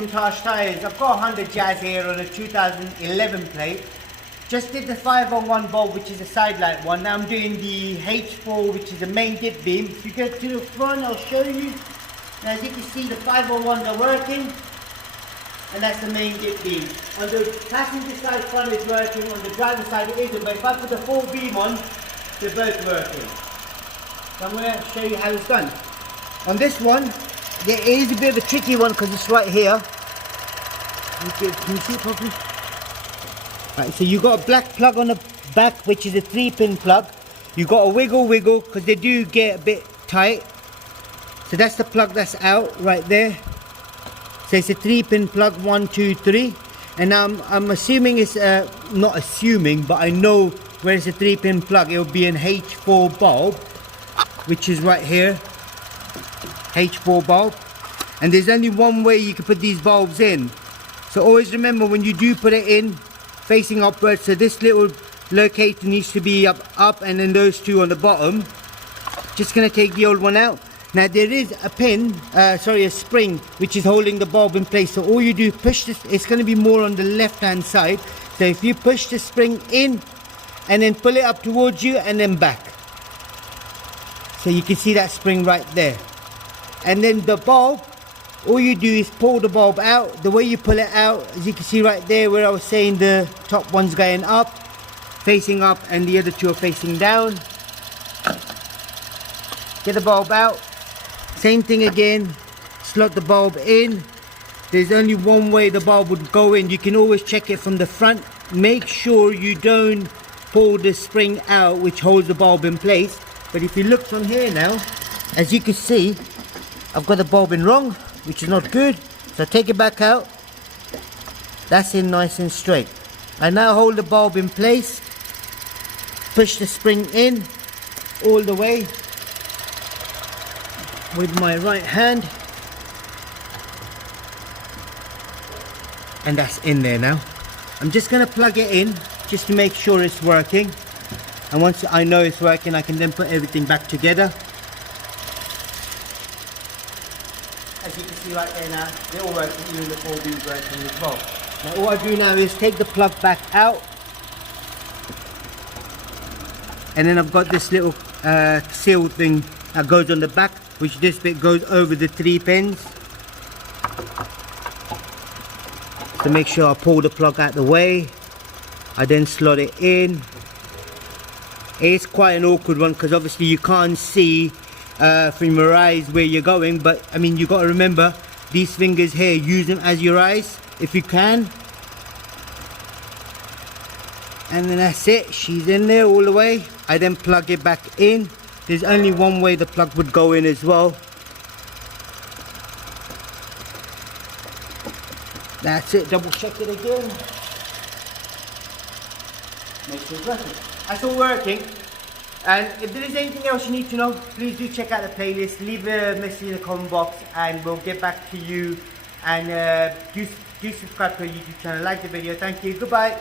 from Tosh Tyres. I've got a Honda Jazz here on a 2011 plate. Just did the 501 bulb, which is a side light one. Now I'm doing the H4, which is a main dip beam. If you go to the front, I'll show you. Now as you can see, the 501s are working, and that's the main dip beam. On the passenger side front is working, on the driver side it isn't, but if I put the full beam on, they're both working. So I'm going to show you how it's done. On this one, it is a bit of a tricky one because it's right here. Can you see it properly? Right, so you've got a black plug on the back, which is a 3-pin plug. You've got a wiggle because they do get a bit tight. So that's the plug that's out right there. So it's a 3-pin plug, 1, 2, 3. And I'm assuming it's, not assuming, but I know where it's a 3-pin plug, it'll be an H4 bulb, which is right here. H4 bulb. And there's only one way you can put these bulbs in. So always remember when you do put it in, facing upwards, so this little locator needs to be up, and then those two on the bottom. Just going to take the old one out. Now there is a pin, a spring, which is holding the bulb in place. So all you do, push this, it's going to be more on the left hand side. So if you push the spring in and then pull it up towards you and then back. So you can see that spring right there. And then the bulb, all you do is pull the bulb out. The way you pull it out, as you can see right there where I was saying the top one's going up, facing up, and the other two are facing down. Get the bulb out. Same thing again, slot the bulb in. There's only one way the bulb would go in. You can always check it from the front. Make sure you don't pull the spring out, which holds the bulb in place. But if you look from here now, as you can see, I've got the bulb in wrong, which is not good. So take it back out. That's in nice and straight. I now hold the bulb in place, push the spring in all the way with my right hand, and that's in there now. I'm just going to plug it in just to make sure it's working, and once I know it's working, I can then put everything back together. As you can see right there now, they're all working, even the 4 beams working as well. Now all I do now is take the plug back out, and then I've got this little seal thing that goes on the back, which this bit goes over the 3 pins. So make sure I pull the plug out the way. I then slot it in. It's quite an awkward one because obviously you can't see from your eyes where you're going, but I mean, you got to remember these fingers here, use them as your eyes if you can. And then that's it, she's in there all the way. I then plug it back in. There's only one way the plug would go in as well. That's it, double check it again. Make sure it's working. That's all working. And if there is anything else you need to know, please do check out the playlist. Leave a message in the comment box and we'll get back to you. And do subscribe to our YouTube channel. Like the video. Thank you. Goodbye.